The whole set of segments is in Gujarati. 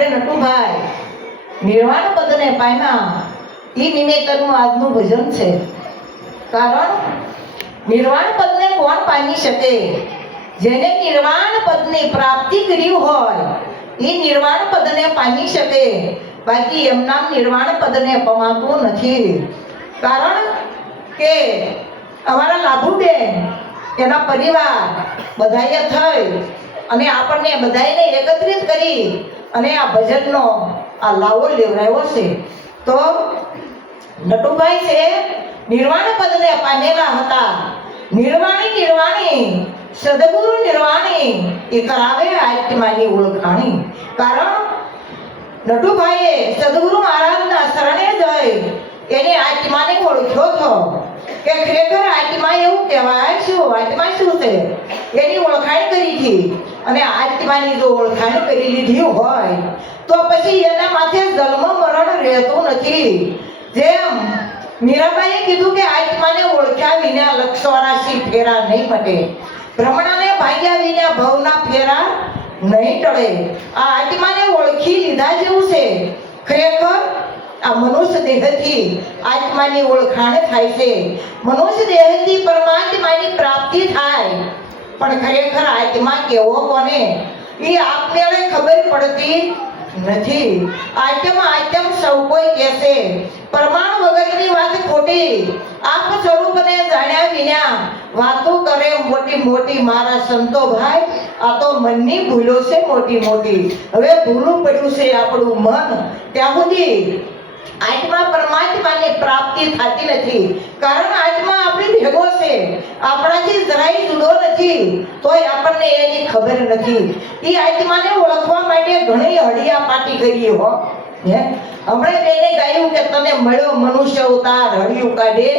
આપણે નટુભાઈ નિર્વાણ પદને પામ્યા એ નિમિત્તનું આજનું ભજન છે। કારણ નિર્વાણ પદને કોણ પામી શકે? જેને નિર્વાણ પદની પ્રાપ્તિ કરી હોય એ નિર્વાણ પદને પામી શકે, બાકી એમના નિર્વાણ પદને પમાતું નથી। કારણ કે અમારા લાભુબેન એના પરિવાર બધાએ થઈ અને આપણને બધાને એકત્રિત કરી અને આ ભજનનો આ લાવો લેવડાવ્યો છે। તો નટુભાઈ છે નિર્વાણ પદને પામેલા હતા। નિર્વાણી સદગુરુ નિર્વાણી એ કરાવે આત્માની ઓળખાણી। કારણ નટુભાઈએ સદગુરુ મહારાજના શરણે જઈ એને આત્માને ઓળખ્યો હતો કે ખરેખર આત્મા એવું કહેવાય શું? આત્મા શું છે એની ઓળખાણ કરી હતી। અને આત્માની જો ઓળખાણ કરી લીધી હોય તો પછી એના માથે જન્મ મરણ રહેતું નથી। જેમ મીરાબાઈએ કીધું કે આત્માને ઓળખ્યા વિના 184 ફેરા નહીં મટે, ભ્રમણાને ભાગ્યા વિના ભવના ફેરા નહીં ટળે। આ આત્માને ઓળખી લીધા જેવું છે। ખરેખર આ મનુષ્ય દેહથી આત્માની ઓળખાણ થાય છે। મનુષ્ય દેહથી પરમાત્માની પ્રાપ્તિ થાય, પણ ખરેખર આત્મા કેવો કોને એ આપને ખબર પડતી નથી। આત્મ સૌ કોઈ કહેશે, પ્રમાણ વગરની વાત ખોટી। આપ સ્વરૂપને જાણ્યા વિના વાતો કરે મોટી મોટી મારા સંતો ભાઈ, આ તો મનની ભૂલો છે મોટી મોટી। હવે ભૂલું પડ્યું છે આપણું મન, ત્યાં સુધી આત્મા પરમાત્માની પ્રાપ્તિ થતી નથી। કારણ આત્મા આપણી ભેગો છે, આપણાથી જરાય જુદો નથી, તોય આપણને એની ખબર નથી। એ આત્માને ઓળખવા માટે ઘણી હડિયા પાટી કરી હો। હમણાં બેને ગાયું કે તને મળ્યો મનુષ્ય અવતાર, હડિયું કાઢે।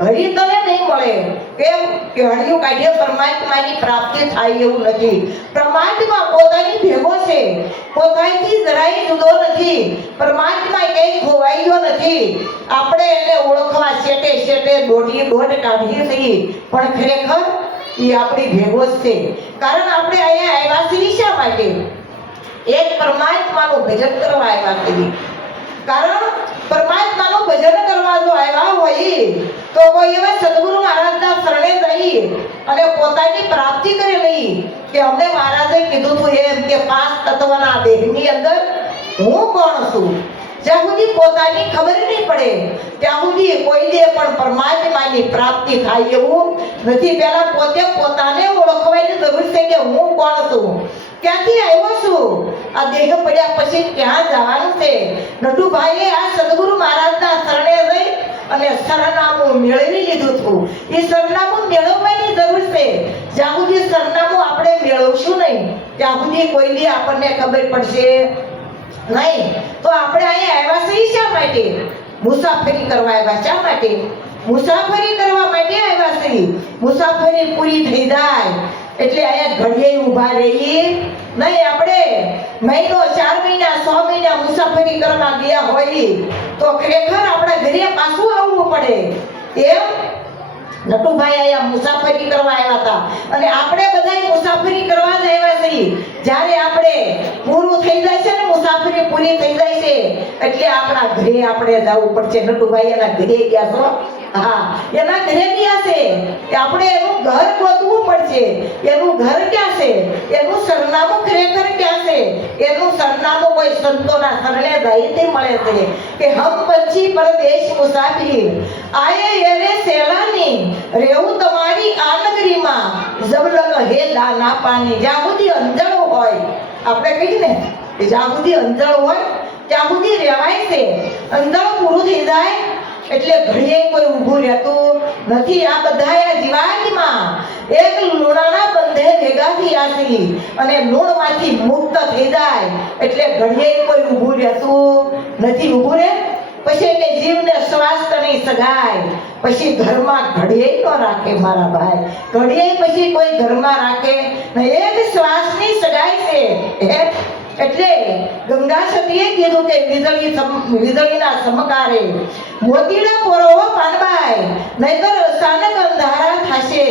હરી તને નહીં મળે, કેમ કે હડિયું કાઢે પરમાત્માની પ્રાપ્તિ થાય એવું નથી। પરમાત્મા પોતાની ભેગો છે, પોતાથી જરાય જુદો નથી। પરમાત્મા ક્યાંય ખોવાયો નથી। આપણે એને ઓળખવા શેટે શેટે દોઢ કાઢીએ છીએ, પણ ખરેખર એ આપણી ભેગો જ છે। કારણ આપણે અહીંયા આવ્યા છીએ શા માટે? એક પરમાત્માનું ભજન કરવા આવ્યા છીએ। કારણ પરમાત્માનું ભજન કરવા જો આવ્યા હોય તો કોઈ એવા સદગુરુ મહારાજના શરણે જઈ અને પોતાની પ્રાપ્તિ કરી લઈ કે અમને મહારાજે કીધું હતું એમ કે 5 તત્વના દેહની અંદર હું કોણ છું, જ્યાં સુધી પોતાની ખબર નહીં પડે ત્યાં સુધી કોઈને પણ પરમાત્માની પ્રાપ્તિ થાય એવું નથી। પહેલા પોતે પોતાને ઓળખવાની જરૂર છે કે હું કોણ છું, ક્યાંથી આવ્યો છું, આ દેહ પડ્યા પછી ક્યાં જવાનું છે। નટુભાઈએ આ સદગુરુ મહારાજના શરણે જઈ અને સરનામું મેળવી લીધું હતું। એ સરનામું મેળવવાની જરૂર છે। જ્યાં સુધી સરનામું આપણે મેળવશું નહીં ત્યાં સુધી કોઈની આપણને ખબર પડશે નહીં। તો આપણે અહીંયા આવ્યા છીએ શા માટે? મુસાફરી કરવા આવ્યા। શા માટે? મુસાફરી કરવા માટે આવ્યા છીએ। મુસાફરી પૂરી થઈ જાય એટલે અહીંયા ઘડીએ ઊભા રહીએ નહીં। આપણે મહિનો 4 મહિના 6 મહિના મુસાફરી કરવા ગયા હોય તો ખરેખર આપણા ઘરે પાછું આવવું પડે। એમ નટુભાઈ અહીંયા મુસાફરી કરવા આવ્યા હતા અને આપણે બધા મુસાફરી કરવા જ આવ્યા છીએ। જ્યારે આપણે પૂરું થઈ જાય છે ને, મુસાફરી પૂરી થઈ જાય છે એટલે આપણા ઘરે આપણે જવું પડશે। નટુભાઈ એના ઘરે ગયા છો? હા, એના ઘરે ગયા છે। આપણે એનું ઘર ગોતવું પડશે। એનું ઘર ક્યાં છે, એનું સરનામું ખરેખર ક્યાં છે? એનું સરનામું કોઈ સંતોના શરણે જઈથી મળે છે કે હમ પંછી પરદેશ મુસાફરી આયે એરે સેલાની, રેવું તમારી આ નગરીમાં જબલક હે દાના પાણી। જ્યાં સુધી અંજળ હોય, આપણે કહીએ ને કે જ્યાં સુધી અંજળ હોય ત્યાં સુધી રહેવાય છે। અંજળ પૂરું થઈ જાય એટલે ઘડીએ કોઈ ઊભું રહેતું નથી। આ બધા જીવાતમાં એક લૂણાના બંધે ભેગા થયા છે અને લૂણમાંથી મુક્ત થઈ જાય એટલે ઘડીએ કોઈ ઊભું રહેતું નથી। ઊભું રહે પછી કે જીવને સ્વાસ્થ્યની સગાઈ, પછી ઘરમાં ઘડીએ ન રાખે મારા ભાઈ। ઘડીએ પછી કોઈ ઘરમાં રાખે ને, એક શ્વાસની સગાઈ છે। એટલે ગંગા સતીએ કીધું કે વીજળીના સમકારે મોતીડા પોરવો પાનબાઈ, નહીતર અચાનક અંધારા થશે.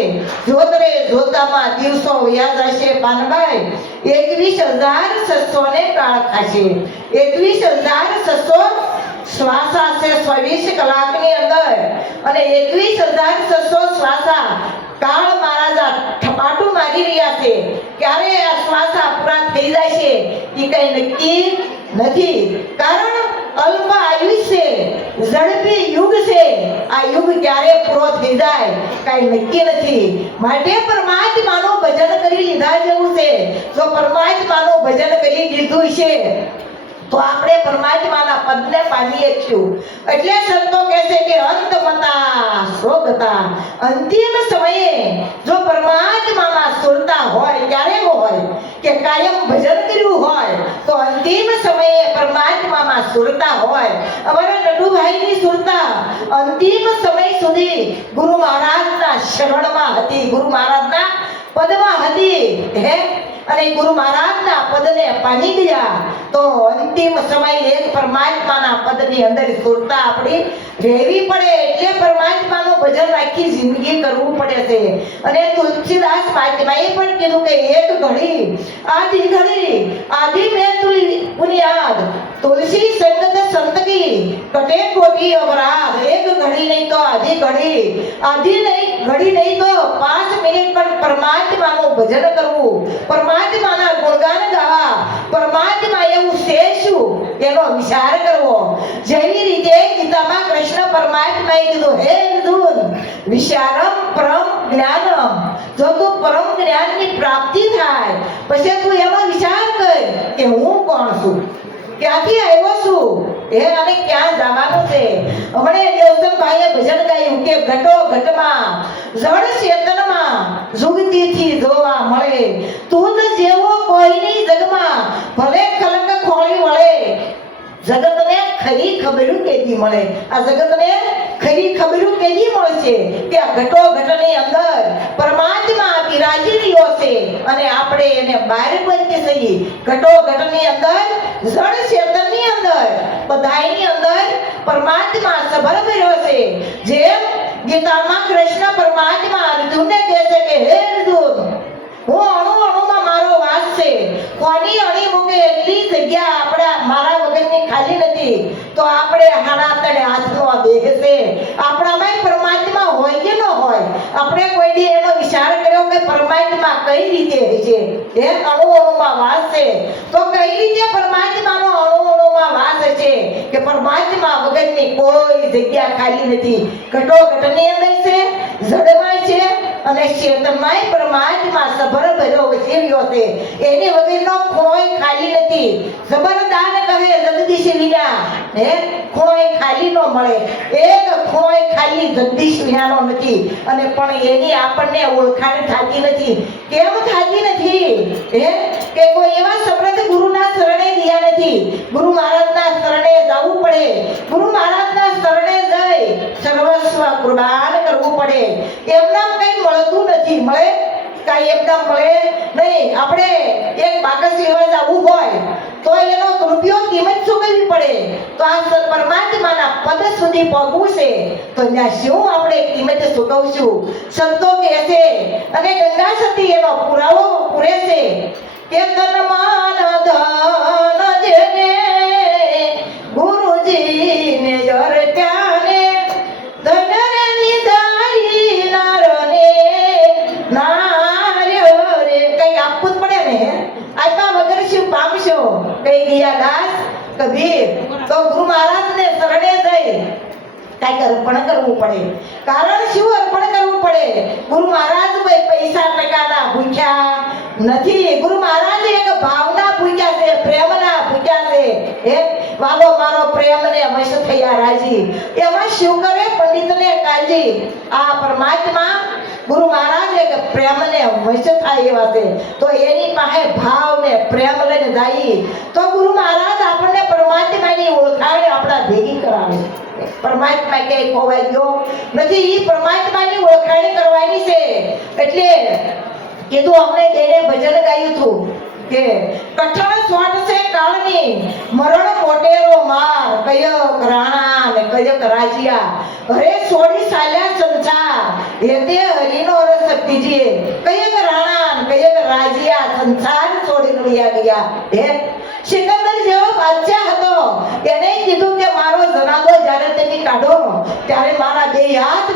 જોતરે જોતામાં દિવસો વયા જશે પાનબાઈ, 21,600 ને કાળ ખાશે. 21,600 શ્વાસા છે 24 કલાકની અંદર, અને 21,600 શ્વાસા કાળ મહારાજા ઠપાટું મારી રહ્યા છે. ક્યારે આ શ્વાસા પૂરા થઈ જાય છે એ કઈ નક્કી નથી. કારણ અલ્પ આયુષ્ય ઝડપી યુગ છે. આ યુગ ક્યારે પૂરો થઈ જાય કઈ નક્કી નથી. માટે પરમાત્માનું ભજન કરી લીધા જેવું છે. જો પરમાત્માનું ભજન કરી લીધું છે તો આપણે પરમાત્માના પદને પામીએ છીએ. એટલે સંતો કહે છે કે અંતમતા સ્વગતા, અંતિમ સમયે જો પરમાત્મામાં સુરતા હોય, ક્યારે હોય કે કાયમ ભજન કર્યું હોય તો અંતિમ સમયે પરમાત્મામાં સુરતા હોય. અમારા નટુભાઈની સુરતા અંતિમ સમય સુધી ગુરુ મહારાજના શરણમાં હતી, ગુરુ મહારાજના પદમાં હતી. અને ગુરુ મહારાજના પદને પામી ગયા તો અંતિમ સમય એક પરમાત્માના પદની અંદર સુરતા આપણી રહેવી પડે. એટલે પરમાત્માનું ભજન આખી જિંદગી કરવું પડે છે. અને તુલસીદાસ મહાત્માએ પણ કીધું કે એક ઘડી આદિ મેં પુનિયાદ, તુલસી સંગત સંત કી કટે કોટી અપરાધ. એક ઘડી નહીં તો આધી ઘડી નહીં તો 5 મિનિટ પણ પરમાત્માનું ભજન કરવું, પરમાત્માના ગુણગાન ગાવા. પરમાત્મા એવું છે શું એનો વિચાર કરવો. જેવી રીતે ગીતામાં કૃષ્ણ પરમાત્માએ કીધું, હે અર્જુન વિચારમ પરમ જ્ઞાનમ. જો તું પરમ જ્ઞાનની પ્રાપ્તિ થાય પછી તું એનો વિચાર કર કે હું કોણ છું, ક્યાંથી આવ્યો છું, અને ક્યાં જવાનું છે. હમણે દેવસનભાઈએ ભજન ગાયું કે ઘટો ઘટમાં જળ ચેતનમાં જુગતીથી જોવા મળે. તું જેવો કોઈની જગમાં ભલે ખલક ખોળી વળે. જગતને ખરી ખબરું કેદી મળે. આ જગતને ખરી ખબરું કેદી મળશે કે આ ઘટો ઘટની અંદર પરમાત્મા બિરાજી રહ્યો છે અને આપણે એને બહાર બનતી થઈ. ઘટો ઘટની અંદર જળ ચેતનની અંદર બધાયની અંદર પરમાત્મા સભર કર્યો છે. જેમ ગીતામાં કૃષ્ણ પરમાત્મા અર્જુનને કહે છે કે હે અર્જુન, હું અણુમાં મારો વાસ છે. કોની અણી મૂકે એટલી જગ્યા આપણા મારા વગરની ખાલી નથી. તો આપણે હાડાતને હાથનો દેહ છે. આપણામાં પરમાત્મા હોય કે ન હોય? આપણે કોઈ દી એનો વિચાર કર્યો કે પરમાત્મા કઈ રીતે છે? એ અણુમાં વાસ છે તો કઈ રીતે પરમાત્માનો અણુમાં વાસ છે કે પરમાત્મા વગરની કોઈ જગ્યા ખાલી નથી. ઘટો ઘટની અંદર છે, જડમાં છે અને ચેતનમાં પરમાત્મા સભર ભર્યો વસેવ્યો છે. એની વગરનો ખૂણોય ખાલી નથી. જબરદાન કહે જગદીશ વિના ખૂણોય ખાલી ન મળે. એક ખૂણોય ખાલી જગદીશ વિનાનો નથી. અને પણ એની આપણને ઓળખાણ થતી નથી. કેમ થતી નથી? કે કોઈ એવા સમર્થ ગુરુના શરણે ગયા નથી. ગુરુ મહારાજના શરણે જવું પડે. ગુરુ મહારાજના શરણે જઈ સર્વસ્વ કુરબાન કરવું પડે. એમના કઈ મળતું નથી. મળે કાંઈ એકદમ મળે નહીં. આપણે એક બાકસ લેવા જવું હોય તો એનો રૂપિયો કિંમત ચૂકવવી પડે. તો આ પરમાત્માના પદ સુધી પહોંચવું છે તો ત્યાં શું આપણે કિંમત ચૂકવશું? સંતો કહે છે અને ગંગા સતી એનો પુરાવો પૂરે છે કે તન મન ધન જેને ગુરુજીને જરત્યા ને ધનને નિધારી નારને નાર્યો રે. કઈ આપવું જ પડે ને. આપ્યા વગર શું પામશો? કઈ ગયા દાસ કબીર તો ગુરુ મહારાજને શરણે જઈ કઈક અર્પણ કરવું પડે. કારણ શું અર્પણ કરવું પડે? ગુરુ મહારાજ પૈસા ટકાના ભૂખ્યા નથી. ગુરુ મહારાજ એક ભાવના ભૂખ્યા છે, પ્રેમના ભૂખ્યા છે. વાલો મારો પ્રેમને વશ થયા રાજી. એમાં શું કરે? પંડિતને કાળજી. આ પરમાત્મા ગુરુ મહારાજ એક પ્રેમને વશ થાય એવા છે. તો એની પાસે ભાવ ને પ્રેમ લઈને જાય તો ગુરુ મહારાજ આપણને પરમાત્માની ઓળખાણ આપણા ભેગી કરાવે. પરમાત્મા ક્યાંય ખોવાઈ ગયો નથી. એ પરમાત્માની ઓળખાણ કરવાની છે. એટલે કીધું અમને તેને ભજન ગાયું હતું કે કઠણ સ્વાટ છે કાળની મરણ મોટેરો માર કયક રાણા ને કયક રાજીયા હરે છોડી ચાલ્યા સંસાર એતે હરિનો રસ પીજીએ કયક રાણા ને કયક રાજીયા સંસાર છોડીને વયા ગયા હે સિકંદર જેવો બાદશાહ હતો એને કીધું કે મારો જનાદો જ્યારે તમે કાઢો ત્યારે મારા બે હાથ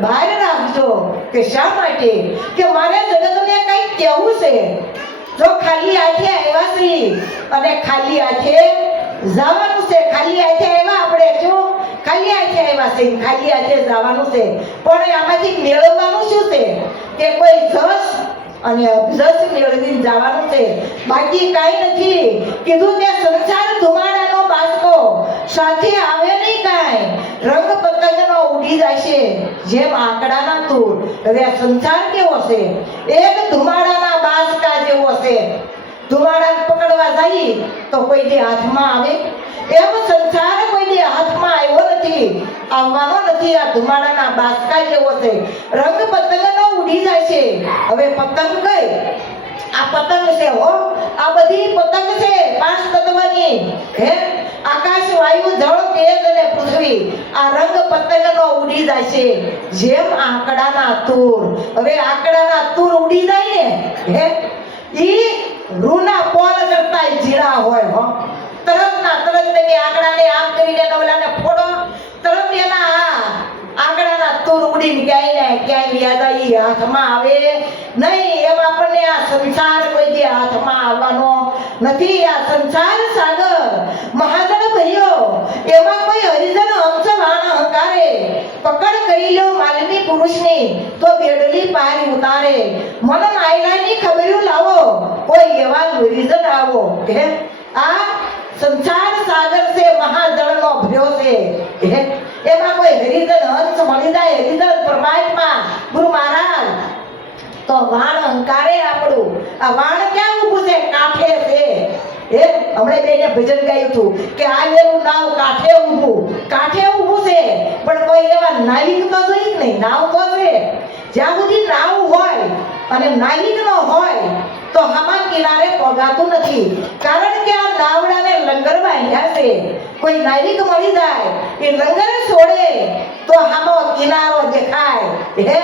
બહાર રાખજો કે શા માટે કે મારે જગતને કઈ કહેવું છે જો ખાલી હાથે આવ્યા છીએ અને ખાલી હાથે જવાનું છે ખાલી હાથે આવ્યા આપણે શું ખાલી હાથે આવ્યા છે ખાલી હાથે જવાનું છે પણ આમાંથી મેળવવાનું શું છે કે કોઈ જસ અને અબજસ મેળવીને જવાનું છે બાકી કાંઈ નથી કીધું કે સંસાર ધુમાડાનો બાસકો સાથે આવે નહીં કાંઈ રંગ પતંગનો ઉડી જશે જેમ આંકડાના તૂર હવે આ સંસાર કેવો છે એક ધુમાડાના બાસકા જેવો છે ધુમાડા પકડવા જઈએ તો કોઈ દે હાથમાં આવે એમ સંસાર કોઈ દે હાથમાં આવ્યો નથી આવવાનો નથી આ ધુમાડાના બાસકા જેવો છે રંગ પતંગનો ઉડી જાય છે હવે પતંગ કઈ આ પતંગ છે હો આ બધી પતંગ છે પાંચ તત્વની હે આકાશ વાયુ જળ તેજ અને પૃથ્વી આ રંગ પતંગનો ઉડી જાય છે જેમ આંકડાના તૂર હવે આંકડાના તૂર ઉડી જાય ને હે ઈ રૂના પોલ કરતા જીરા હોય હો તરત તમે આંકડાને આમ કરીને નવલાને ફોડો તરત એના આંકડાના તૂર ઉડીને ક્યાંય યાદ હાથમાં આવે નહીં એમ આપણને આ સંસાર કોઈ જે હાથમાં આવવાનો નથી આ સંસાર સાગર મહાજન ભર્યો એમાં કોઈ હરિજન હંસ વાણ હંકારે પકડ કરી લો માલની પુરુષની તો બેડલી પારી ઉતારે મન માયલાની ખબર્યું લાવો કોઈ એવા હરિજન આવો હે આ સંસાર સાગર છે મહાજળનો ભર્યો છે હે એમાં કોઈ હરિજન હંસ મળી જાય હરિજન પરમાત્મા ગુરુ મહારાજ તો વાણ અંકારે આપણું આ વાણ ક્યાં ઊભું છે કાંઠે છે એ હમણે બેને ભજન ગાયું હતું કે આ વેલું નાવ કાંઠે ઊભું છે પણ કોઈ એવા નાવિક તો જોઈ નહીં નાવ તો છે જ્યાં સુધી નાવ હોય અને નાવિક ન હોય તો હમા કિનારે પહોંચાતું નથી કારણ કે આ નાવડાને લંગર બાંધ્યા છે કોઈ નાવિક મળી જાય એ લંગર છોડે તો હામો કિનારો દેખાય હે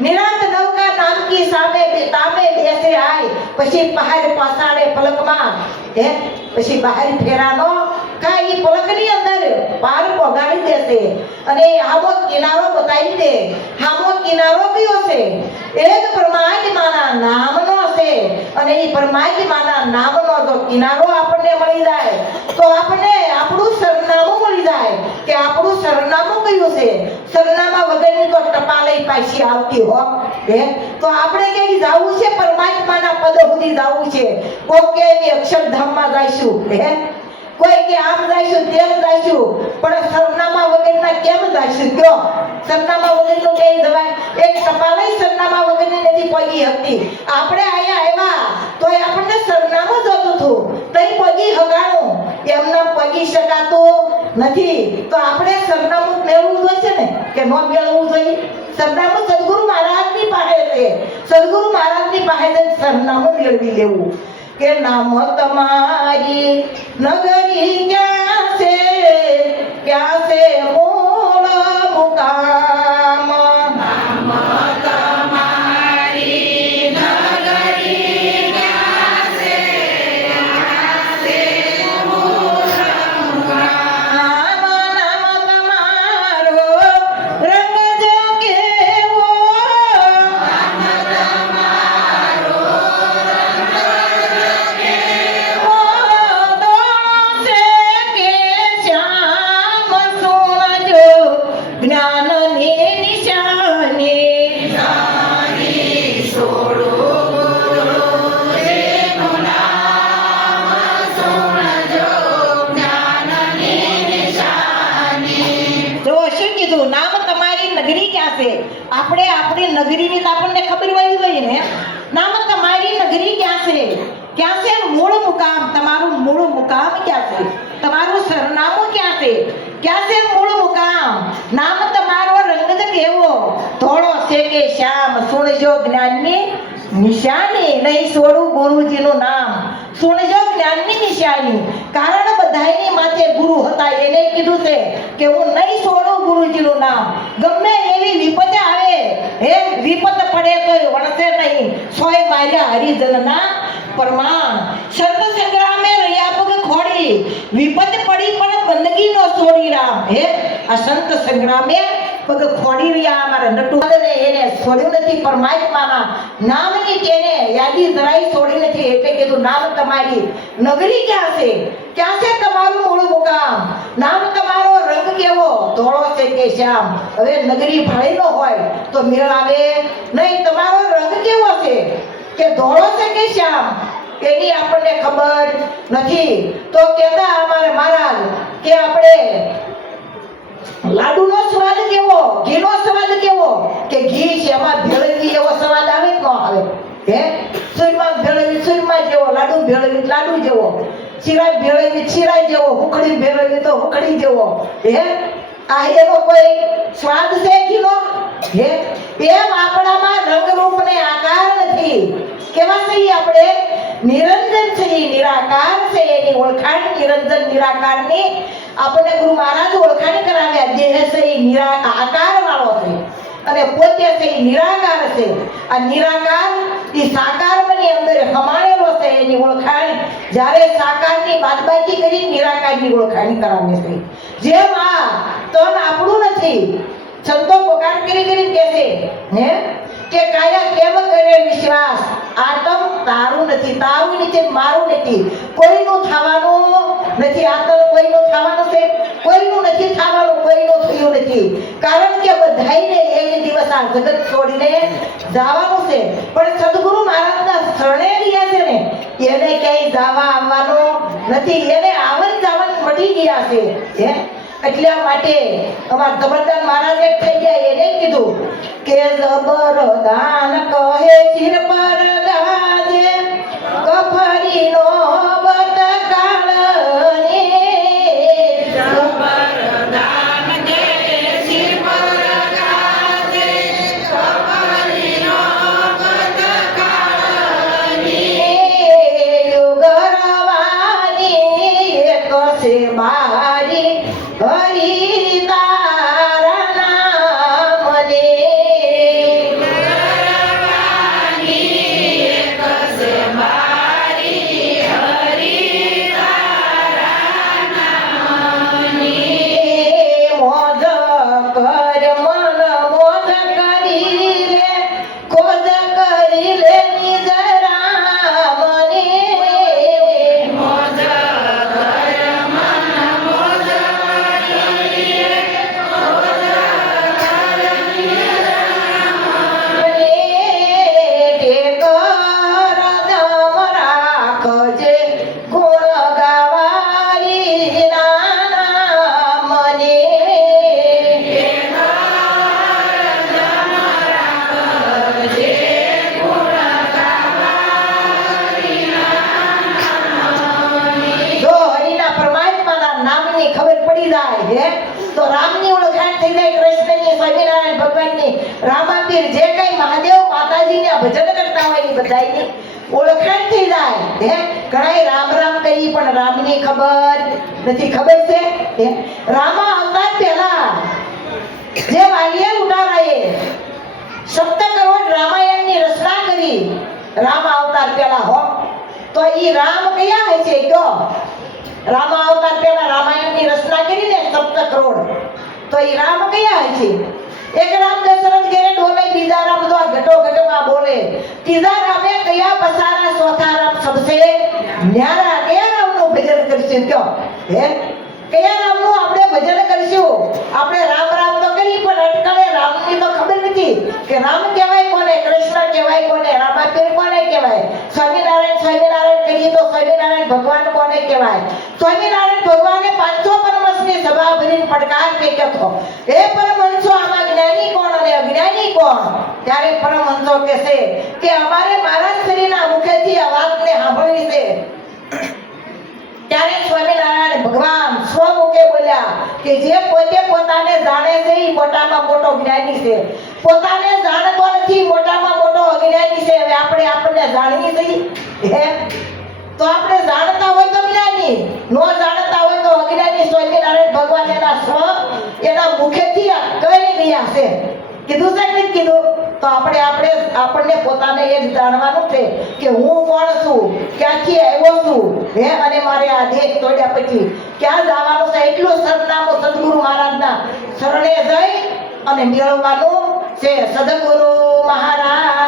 નિરાંત નૌકા નામકી સામે તામે બેસે આય પછી બહાર પાસાડે પલકમાં હે પછી બહાર ફેરાનો કાઈ પલકની અંદર પાર પગાડી દેશે અને હામો કિનારો બતાવી દે હામો કિનારો કયો છે એક પરમાત્માના નામનો છે અને એ પરમાત્માના નામનો જો કિનારો આપણને મળી જાય તો આપણને આપણું સરનામું મળી જાય કે આપણું સરનામું કયું છે સરનામા વગરની તો ટપાલે પાછી આવતી હો હે તો આપણે ક્યાંય જાવું છે પરમાત્માના પદ સુધી જાવું છે કોઈ કે અક્ષરધામમાં જઈશું હે કોઈ કે આમ જઈશું તેમ જઈશું પણ સરનામા વગરના કેમ જઈશું કયો સરનામા વગરનું કે જવાય એક ટપાલે સરનામા વગરની નથી પગી હતી આપણે આયા આવ્યા તો આપણને સરનામું જોતું હતું તઈ પગી હગાણું એમના પગી શકાતું નથી તો આપણે સરનામું મેળવવું જોઈએ છે ને કે ન મેળવવું જોઈએ સરનામું સદગુરુ મહારાજની પાસે છે સદગુરુ મહારાજની પાસે સરનામું મેળવી લેવું કે નામ તમારી નગરી ક્યાં છે મૂળ મુકામ નામ તમારી નગરી ક્યાં છે મૂળ મુકામ નામ તમારો રંગ જો કેવો આપણે આપણી નગરીની તો આપણને ખબર હોવી જોઈએ ને નામ તમારી નગરી ક્યાં છે મૂળ મુકામ તમારું મૂળ મુકામ ક્યાં છે તમારું સરનામું ક્યાં છે મૂળ મુકામ નામ તમારો રંગ કેવો ધોળો છે કે શ્યામ સુણજો જ્ઞાનની નિશાની નહીં છોડું ગુરુજીનું નામ સુણજો જ્ઞાનની નિશાની, કારણ બધાયની માથે ગુરુ હતા. એને કીધું છે કે હું નહીં છોડું ગુરુજીનું નામ. ગમે એવી વિપત આવે, હે વિપત પડે તોય વણસે નહીં, સોય માર્યા હરિજનના પ્રમાણ. સંત સંગ્રામે રહ્યા પગ ખોડી, વિપત પડી પણ બંદગી નો છોડી રામ. હે આ સંત સંગ્રામે પગ ખોડી રહ્યા અમારા નટુને એને છોડ્યું નથી. પરમાત્માના નામની તેને યાદી જરાય છોડી નથી. એટલે કીધું નામ તમારી નગરી ક્યાં છે, ક્યાં છે તમારું મૂળ મુકામ, નામ તમારો રંગ કેવો, ધોળો છે કે શ્યામ. હવે નગરી ભાળી ન હોય તો મેળ આવે નહીં. તમારો રંગ કેવો છે કે ધોળો છે કે શ્યામ, એની આપણને ખબર નથી. તો કહેતા અમારે મહારાજ કે આપણે લાડુનો સ્વાદ કેવો, ઘીનો સ્વાદ કેવો, કે ઘી છે એમાં ભેળવી એવો સ્વાદ આવે કે ન આવે? હે સુરમાં ભેળવી સુરમાં જેવો, લાડુ ભેળવી લાડુ જેવો, ચીરા ભેળવી ચીરા જેવો, હુકડી ભેળવી તો હુકડી જેવો. હે આ એનો કોઈ સ્વાદ છે ઘીનો? હે એમ આપણામાં રંગ રૂપ ને આકાર નથી. કેવા છે આપણે? નિરંજન છે, નિરાકાર છે. એની ઓળખાણ નિરંજન નિરાકારની આપણને ગુરુ મહારાજ ઓળખાણ કરાવ્યા. દેહ છે આકાર વાળો છે અને પોતે છે નિરાકાર છે. આ નિરાકાર એ સાકાર ની અંદર સમાયેલો છે. એની ઓળખાણ જ્યારે સાકારની બાદબાકી કરી નિરાકારની ઓળખાણ કરાવે છે. જેમ આ તન આપણું નથી, સંતો પોકાર કરી કહે છે હે કે કાયા કેમ કરે વિશ્વાસ, આતમ તારું નથી, તારું નથી, મારું નથી, કોઈનું થવાનું નથી. આતમ કોઈનું થવાનું છે, કોઈનું નથી થવાનું, કોઈનું થયું નથી. કારણ કે બધાયને એક દિવસ આ જગત છોડીને જવાનું છે. પણ સદગુરુ મહારાજના શરણે રહ્યા છે ને, એને ક્યાંય જવા આવવાનું નથી. એને આવન જાવન મળી ગયા છે. હે એટલા માટે અમારા જબરદાન મહારાજે થઈ ગયા. એને કીધું કે જબરદાન કહે ચિર પર ગાજે, કફરીનો બતકાળ ને. જબરદાન કહે ચિર પર ગાજે, કફરીનો બતકાળ ને. યુગરવાની એક છે બારી, હરી તારા નામને. એક છે બારી, હરી તારા નામને. મોજ કર મન મોજ કરી લે, ખોજ કરી લે નિજ રામને. મોજ તો રામની ઓળખાણ થઈ જાય, કૃષ્ણની, સ્વામિનારાયણ ભગવાનની, રામાપીર જે કઈ મહાદેવ માતાજીના ભજન કરતા હોય એ બધાની ઓળખાણ થઈ જાય. હે ઘણાય રામ રામ કરી પણ રામની ખબર નથી. ખબર છે હે રામા અવતાર પહેલા જે વાલિય ઉડારાએ 7 કરોડ રામાયણની રચના કરી રામ અવતાર પહેલા હો, તો ઈ રામ કયા હોય છે? કયો રામ અવતાર પહેલા રામાયણની રચના કરી ને 7 કરોડ, તો એ રામ કયા હોય છે? એક રામ દશરથ ઘેરે ડોલે, બીજા રામ તો ઘટો ઘટમાં બોલે, ત્રીજા રામે કયા પસારા, ચોથા રામ સબસે ન્યારા. કયા રામનું ભજન કરશું? કયો હે કયા રામનું આપણે ભજન કરશું? આપણે રામ રામ તો કરી પણ અટકળે રામની તો ખબર નથી કે રામ કહેવાય કોને, કૃષ્ણ કહેવાય કોને, રામાપીર કોને કહેવાય, સ્વામિનારાયણ સ્વામિનારાયણ કરીએ તો સ્વામિનારાયણ ભગવાન કોને કહેવાય. સ્વામિનારાયણ ભગવાને 500 પરમહંસની સભા ભરીને પડકાર ફેંક્યો હતો, હે પરમહંસો આમાં જ્ઞાની કોણ અને અજ્ઞાની કોણ? ત્યારે પરમહંસો કહેશે કે અમારે મહારાજ શ્રીના મુખેથી આ વાતને સાંભળવી છે. ત્યારે સ્વામિનારાયણ ભગવાન સ્વમુખે બોલ્યા કે જે પોતે પોતાને જાણે છે એ મોટામાં મોટો જ્ઞાની છે, પોતાને જાણતો નથી મોટામાં મોટો અજ્ઞાની છે. હવે આપણે આપણને જાણીએ છીએ. હે તો આપણે જાણતા હોય તો જ્ઞાની, ન જાણતા હોય તો અજ્ઞાની. સ્વામિનારાયણ ભગવાન એના એના મુખેથી આ કહી રહ્યા છે. કીધું છે કે નથી કીધું? તો આપણને પોતાને એ જ જાણવાનું છે કે હું કોણ છું, ક્યાંથી આવ્યો છું, હે, અને મારે આ દેહ તોડ્યા પછી ક્યાં જવાનું છે. એટલું સરનામું સદગુરુ મહારાજના શરણે જઈ અને મેળવવાનું છે. સદગુરુ મહારાજ